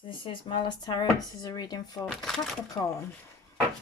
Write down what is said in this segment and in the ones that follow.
So this is Malice Tarot. This is a reading for Capricorn. I'd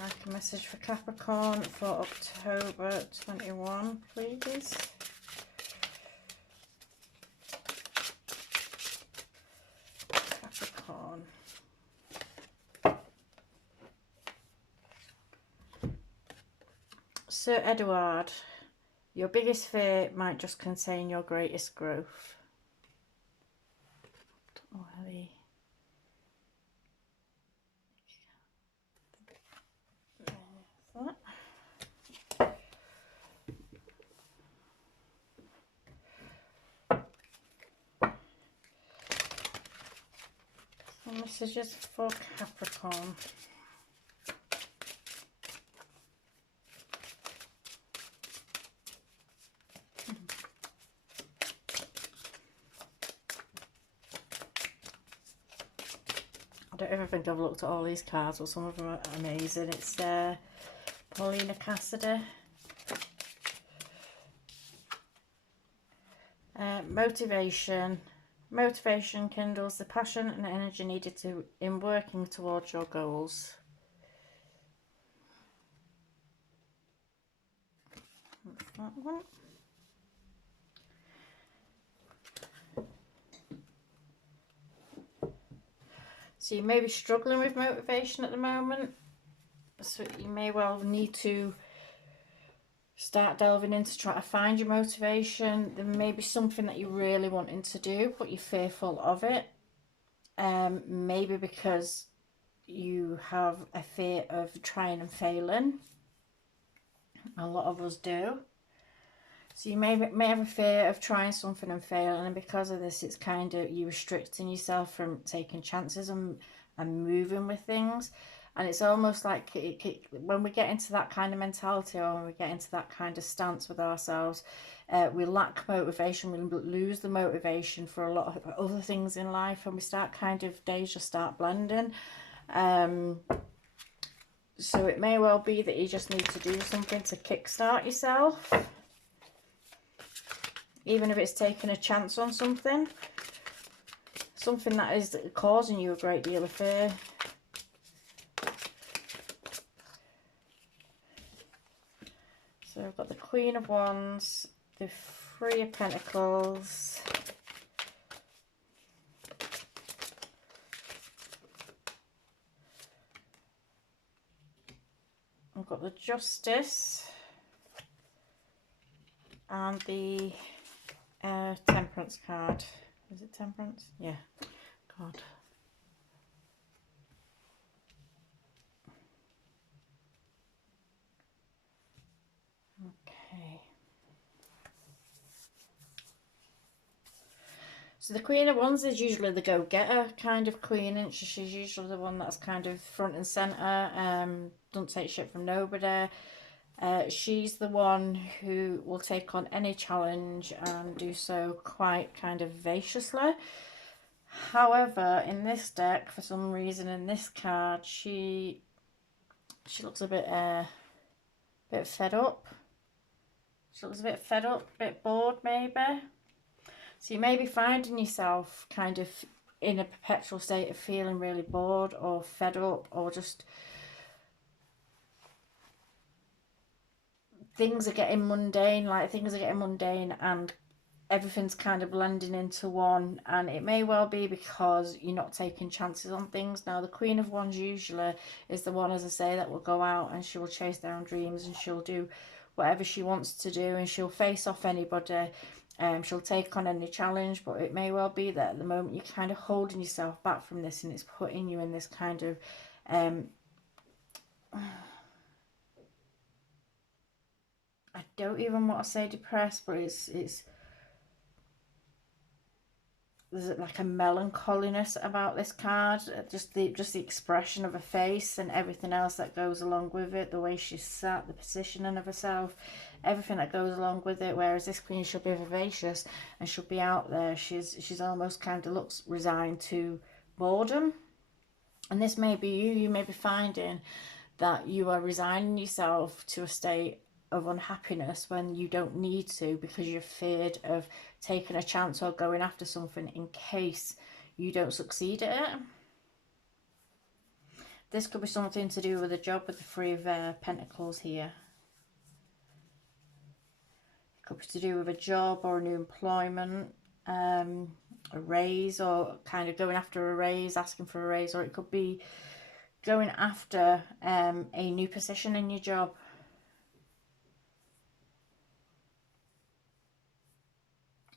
like a message for Capricorn for October 21, please. Capricorn. Sir Edward, your biggest fear might just contain your greatest growth. Oh, heavy. Some messages for Capricorn. I don't ever think I've looked at all these cards, but some of them are amazing. It's Paulina Cassidy. Motivation. Motivation kindles the passion and energy needed in working towards your goals. That's that one. So you may be struggling with motivation at the moment. So you may well need to start delving in to try to find your motivation. There may be something that you're really wanting to do, but you're fearful of it. Maybe because you have a fear of trying and failing. A lot of us do. So you may have a fear of trying something and failing, and because of this, it's kind of you restricting yourself from taking chances and moving with things. And it's almost like when we get into that kind of mentality, or when we get into that kind of stance with ourselves, we lack motivation, we lose the motivation for a lot of other things in life, and we start kind of, days just start blending. So it may well be that you just need to do something to kickstart yourself. Even if it's taking a chance on something that is causing you a great deal of fear. So I've got the Queen of Wands, the Three of Pentacles, I've got the Justice, and the Temperance card. Is it Temperance? Yeah. God. Okay. So the Queen of Wands is usually the go-getter kind of queen, and she's usually the one that's kind of front and centre, don't take shit from nobody. She's the one who will take on any challenge and do so quite kind of vivaciously. However, in this deck, for some reason, in this card, she looks a bit fed up. She looks a bit fed up, a bit bored maybe. So you may be finding yourself kind of in a perpetual state of feeling really bored or fed up, or just things are getting mundane, and everything's kind of blending into one. And it may well be because you're not taking chances on things. Now, the Queen of Wands usually is the one, as I say, that will go out and she will chase down dreams, and she'll do whatever she wants to do, and she'll face off anybody. She'll take on any challenge. But it may well be that at the moment you're kind of holding yourself back from this, and it's putting you in this kind of I don't even want to say depressed, but it's there's like a melancholiness about this card. Just the expression of her face and everything else that goes along with it, the way she's sat, the positioning of herself, everything that goes along with it. Whereas this queen, she'll be vivacious and she'll be out there. She's almost kind of looks resigned to boredom. And this may be you. You may be finding that you are resigning yourself to a state of unhappiness when you don't need to, because you're feared of taking a chance or going after something in case you don't succeed at it. This could be something to do with a job with the Three of Pentacles here. It could be to do with a job or a new employment, a raise, or kind of going after a raise, asking for a raise, or it could be going after a new position in your job.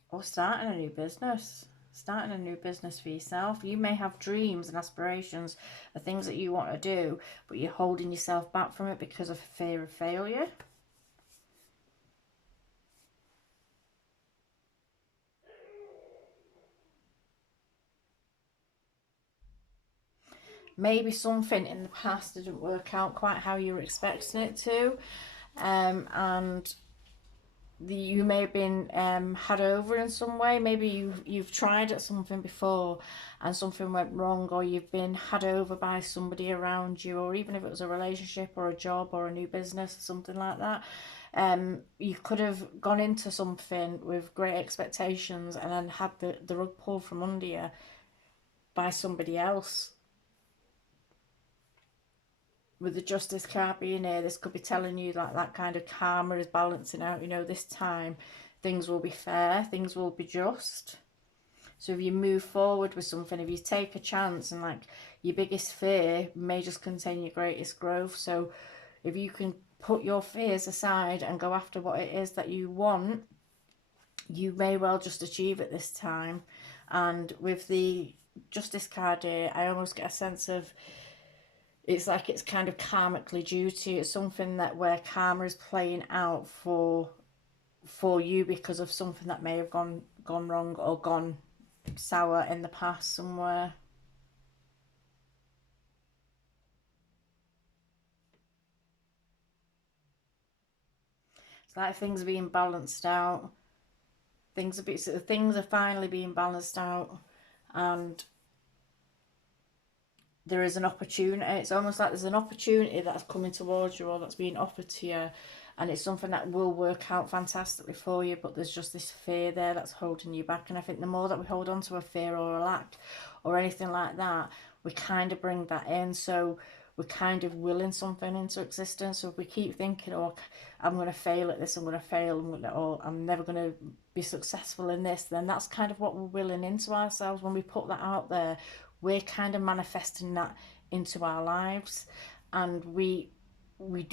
Or starting a new business. Starting a new business for yourself. You may have dreams and aspirations of things that you want to do, but you're holding yourself back from it because of fear of failure. Maybe something in the past didn't work out quite how you were expecting it to, and you may have been had over in some way. Maybe you've tried at something before and something went wrong, or you've been had over by somebody around you, or even if it was a relationship or a job or a new business or something like that. You could have gone into something with great expectations and then had the rug pulled from under you by somebody else. With the Justice card being here, this could be telling you that kind of karma is balancing out. You know, this time things will be fair, things will be just. So if you move forward with something, if you take a chance, and like your biggest fear may just contain your greatest growth. So if you can put your fears aside and go after what it is that you want, you may well just achieve it this time. And with the Justice card here, I almost get a sense of, it's like it's kind of karmically due to you. It's something that where karma is playing out for you because of something that may have gone wrong or gone sour in the past somewhere. It's like things are being balanced out. Things are finally being balanced out, and there is an opportunity. It's almost like there's an opportunity that's coming towards you, or that's being offered to you, and it's something that will work out fantastically for you, but there's just this fear there that's holding you back. And I think the more that we hold on to a fear or a lack or anything like that, we kind of bring that in. So we're kind of willing something into existence. So if we keep thinking, oh, I'm going to fail at this, I'm going to fail, or I'm never going to be successful in this, then that's kind of what we're willing into ourselves. When we put that out there, we're kind of manifesting that into our lives. And we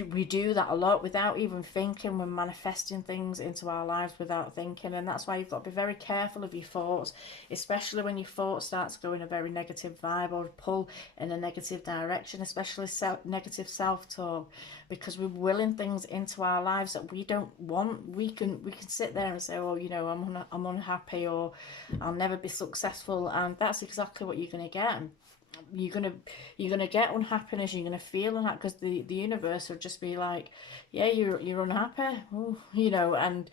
do that a lot without even thinking. We're manifesting things into our lives without thinking, and that's why you've got to be very careful of your thoughts, especially when your thought starts going a very negative vibe or pull in a negative direction, especially negative self-talk, because we're willing things into our lives that we don't want. We can sit there and say, oh, you know, I'm unhappy, or I'll never be successful, and that's exactly what you're going to get. You're gonna get unhappiness. You're gonna feel unhappy because the universe will just be like, yeah, you're unhappy. Ooh, you know, and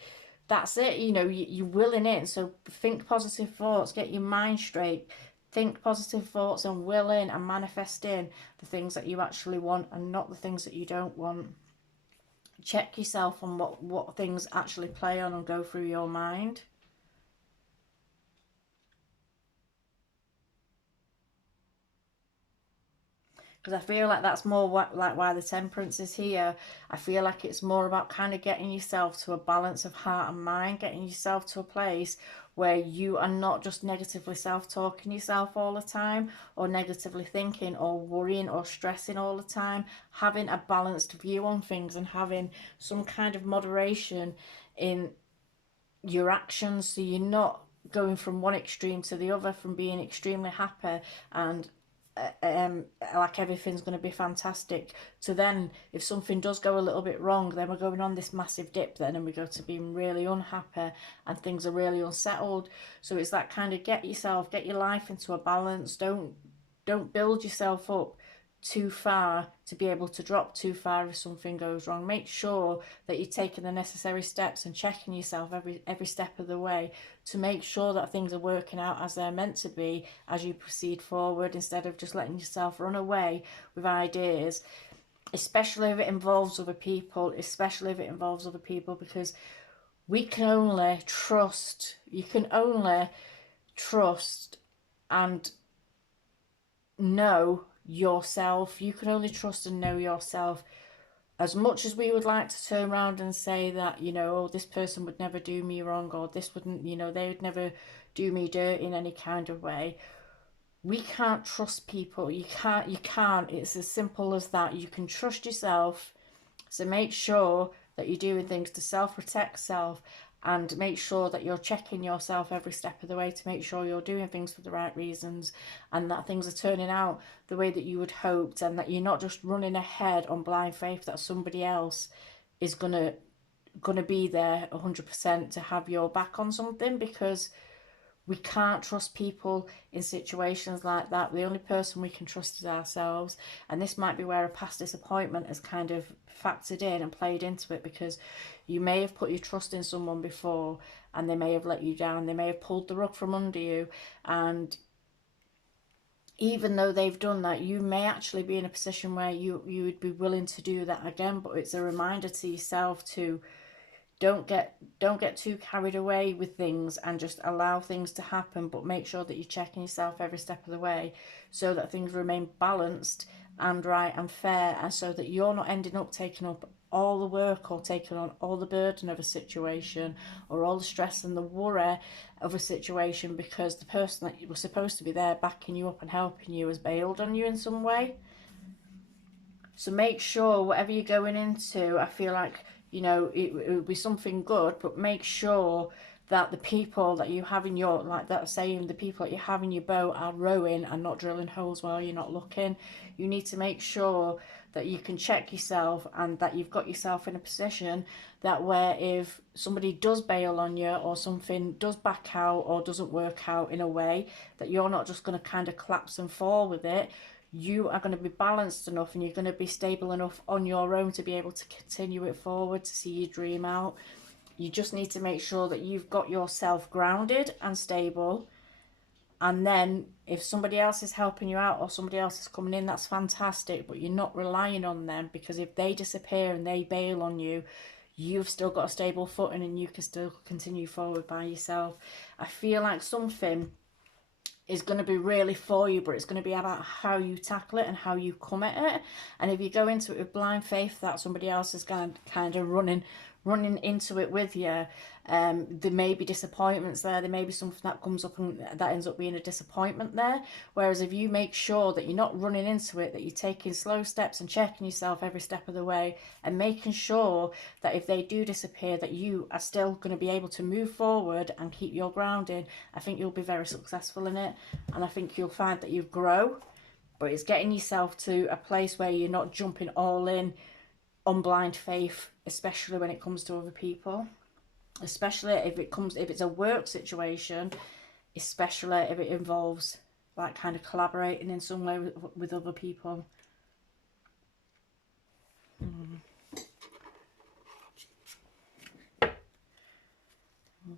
that's it. You know, you're willing it. So think positive thoughts. Get your mind straight. Think positive thoughts and will in and manifest in the things that you actually want and not the things that you don't want. Check yourself on what things actually play on and go through your mind. Because I feel like that's more like why the Temperance is here. I feel like it's more about kind of getting yourself to a balance of heart and mind, getting yourself to a place where you are not just negatively self-talking yourself all the time, or negatively thinking or worrying or stressing all the time. Having a balanced view on things and having some kind of moderation in your actions, so you're not going from one extreme to the other, from being extremely happy and like everything's going to be fantastic, to then if something does go a little bit wrong, then we're going on this massive dip then, and we go to being really unhappy and things are really unsettled. So it's that kind of get your life into a balance. Don't build yourself up too far to be able to drop too far if something goes wrong. Make sure that you're taking the necessary steps and checking yourself every step of the way to make sure that things are working out as they're meant to be as you proceed forward, instead of just letting yourself run away with ideas especially if it involves other people, because we can only trust, you can only trust and know yourself. You can only trust and know yourself. As much as we would like to turn around and say that, you know, oh, this person would never do me wrong, or this wouldn't, you know, they would never do me dirt in any kind of way. We can't trust people. You can't. It's as simple as that. You can trust yourself. So make sure that you're doing things to self-protect self, and make sure that you're checking yourself every step of the way to make sure you're doing things for the right reasons, and that things are turning out the way that you would hoped, and that you're not just running ahead on blind faith that somebody else is gonna be there 100% to have your back on something, because we can't trust people in situations like that. The only person we can trust is ourselves. And this might be where a past disappointment has kind of factored in and played into it, because you may have put your trust in someone before and they may have let you down. They may have pulled the rug from under you. And even though they've done that, you may actually be in a position where you would be willing to do that again. But it's a reminder to yourself to don't get too carried away with things and just allow things to happen, but make sure that you're checking yourself every step of the way so that things remain balanced and right and fair, and so that you're not ending up taking up all the work or taking on all the burden of a situation or all the stress and the worry of a situation because the person that was supposed to be there backing you up and helping you has bailed on you in some way. So make sure whatever you're going into, I feel like, you know, it will be something good, but make sure that the people that you have in your, like that saying, the people that you have in your boat are rowing and not drilling holes while you're not looking. You need to make sure that you can check yourself and that you've got yourself in a position that where if somebody does bail on you or something does back out or doesn't work out in a way, that you're not just going to kind of collapse and fall with it. You are going to be balanced enough and you're going to be stable enough on your own to be able to continue it forward, to see your dream out. You just need to make sure that you've got yourself grounded and stable. And then if somebody else is helping you out or somebody else is coming in, that's fantastic, but you're not relying on them, because if they disappear and they bail on you, you've still got a stable footing and you can still continue forward by yourself. I feel like something is going to be really for you, but it's going to be about how you tackle it and how you come at it. And if you go into it with blind faith that somebody else is kind of running into it with you, there may be disappointments there. There may be something that comes up and that ends up being a disappointment there. Whereas if you make sure that you're not running into it, that you're taking slow steps and checking yourself every step of the way and making sure that if they do disappear, that you are still going to be able to move forward and keep your grounding, I think you'll be very successful in it. And I think you'll find that you grow. But it's getting yourself to a place where you're not jumping all in on blind faith, especially when it comes to other people, especially if it's a work situation, especially if it involves like kind of collaborating in some way with other people.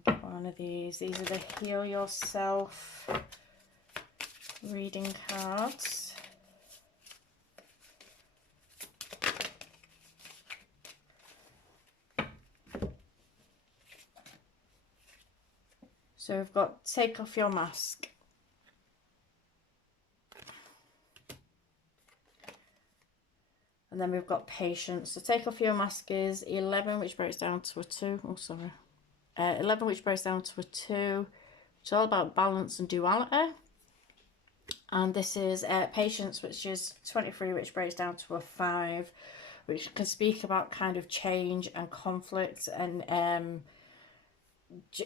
One of these are the Heal Yourself reading cards. So we've got Take Off Your Mask. And then we've got Patience. So Take Off Your Mask is 11, which breaks down to a 2. Oh, sorry. 11, which breaks down to a 2. It's all about balance and duality. And this is Patience, which is 23, which breaks down to a 5, which can speak about kind of change and conflict and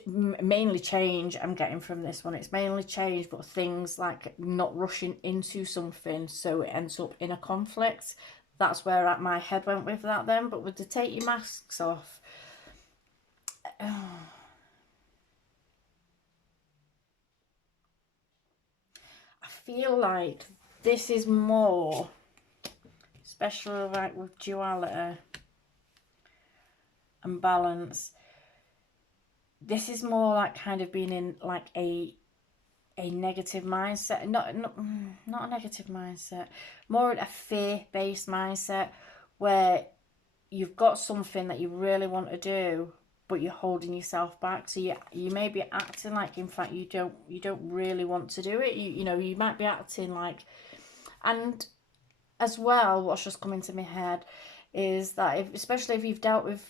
mainly change. I'm getting from this one, it's mainly change, but things like not rushing into something so it ends up in a conflict. That's where my head went with that then. But with the Take Your Masks Off, I feel like this is more, especially like with duality and balance, this is more like kind of being in like a negative mindset, not a negative mindset, more a fear-based mindset, where you've got something that you really want to do, but you're holding yourself back. So you may be acting like, in fact, you don't really want to do it. You know, you might be acting like, and as well, what's just come into my head is that especially if you've dealt with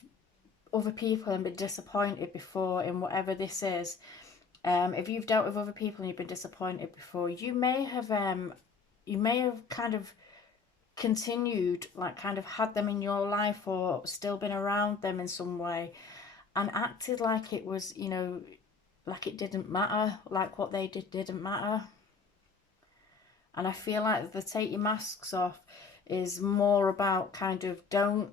other people and been disappointed before in whatever this is, if you've dealt with other people and you've been disappointed before, you may have kind of continued, like kind of had them in your life or still been around them in some way and acted like it was, you know, like it didn't matter, like what they did didn't matter. And I feel like the take your masks off is more about kind of don't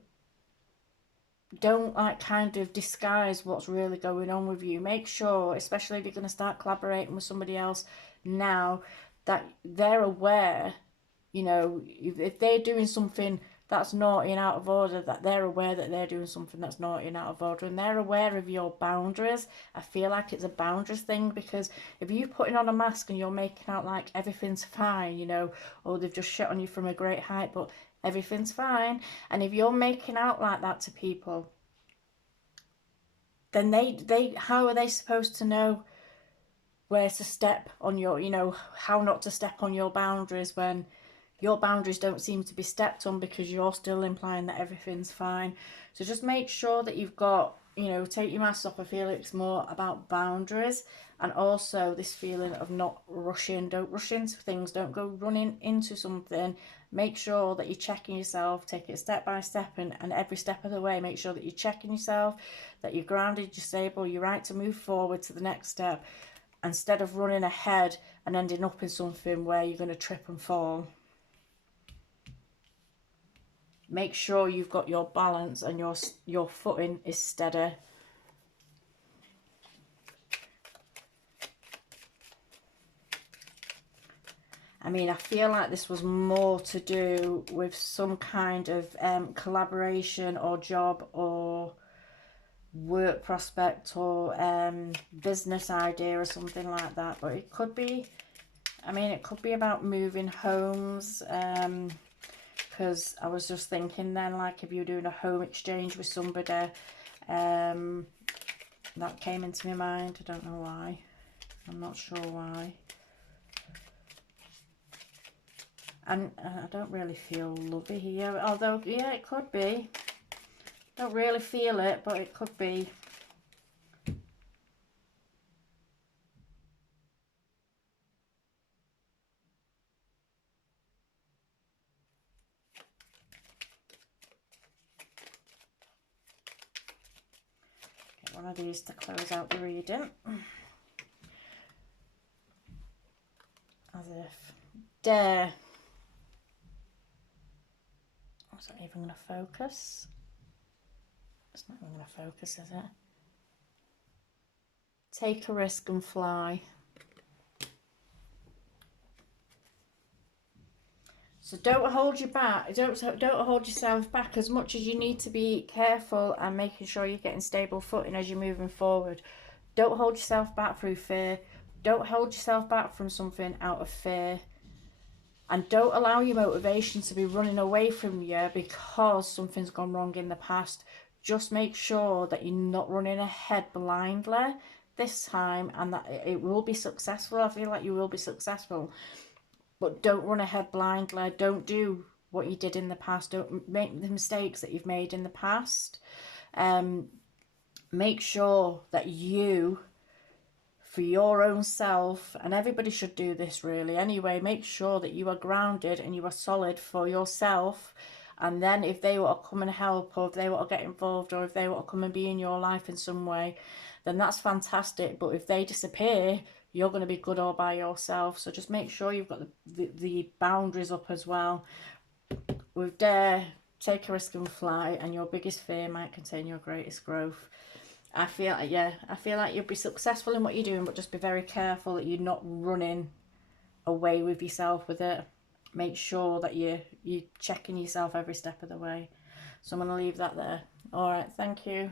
like kind of disguise what's really going on with you. Make sure, especially if you're going to start collaborating with somebody else now, that they're aware, you know, if they're doing something that's naughty and out of order, that they're aware that they're doing something that's naughty and out of order, and they're aware of your boundaries. I feel like it's a boundaries thing, because if you're putting on a mask and you're making out like everything's fine, you know, or they've just shit on you from a great height, but everything's fine, and if you're making out like that to people, then they how are they supposed to know where to step on your, you know, how not to step on your boundaries when your boundaries don't seem to be stepped on, because you're still implying that everything's fine. So just make sure that you've got, you know, take your mask off. I feel it's more about boundaries, and also this feeling of not rushing. Don't rush into things. Don't go running into something. Make sure that you're checking yourself. Take it step by step, and every step of the way, make sure that you're checking yourself, that you're grounded, you're stable, you're right to move forward to the next step, instead of running ahead and ending up in something where you're going to trip and fall. Make sure you've got your balance and your footing is steady. I mean, I feel like this was more to do with some kind of collaboration or job or work prospect or business idea or something like that. But it could be, I mean, it could be about moving homes, because I was just thinking then, like, if you're doing a home exchange with somebody, that came into my mind. I don't know why. I'm not sure why. And I don't really feel lovey here, although, yeah, it could be. Don't really feel it, but it could be. One of these to close out the reading. As if. Dare. Is that even going to focus? It's not even going to focus, is it? Take a risk and fly. So don't hold you back. Don't hold yourself back as much as you need to be careful and making sure you're getting stable footing as you're moving forward. Don't hold yourself back through fear. Don't hold yourself back from something out of fear. And don't allow your motivation to be running away from you because something's gone wrong in the past. Just make sure that you're not running ahead blindly this time, and that it will be successful. I feel like you will be successful. But don't run ahead blindly. Don't do what you did in the past. Don't make the mistakes that you've made in the past. Make sure that you, for your own self, and everybody should do this really anyway, make sure that you are grounded and you are solid for yourself. And then if they want to come and help, or if they want to get involved, or if they want to come and be in your life in some way, then that's fantastic. But if they disappear, you're going to be good all by yourself. So just make sure you've got the boundaries up as well. With dare, take a risk and fly, and your biggest fear might contain your greatest growth. I feel like you'll be successful in what you're doing, but just be very careful that you're not running away with yourself with it. Make sure that you're checking yourself every step of the way. So I'm going to leave that there. All right, thank you.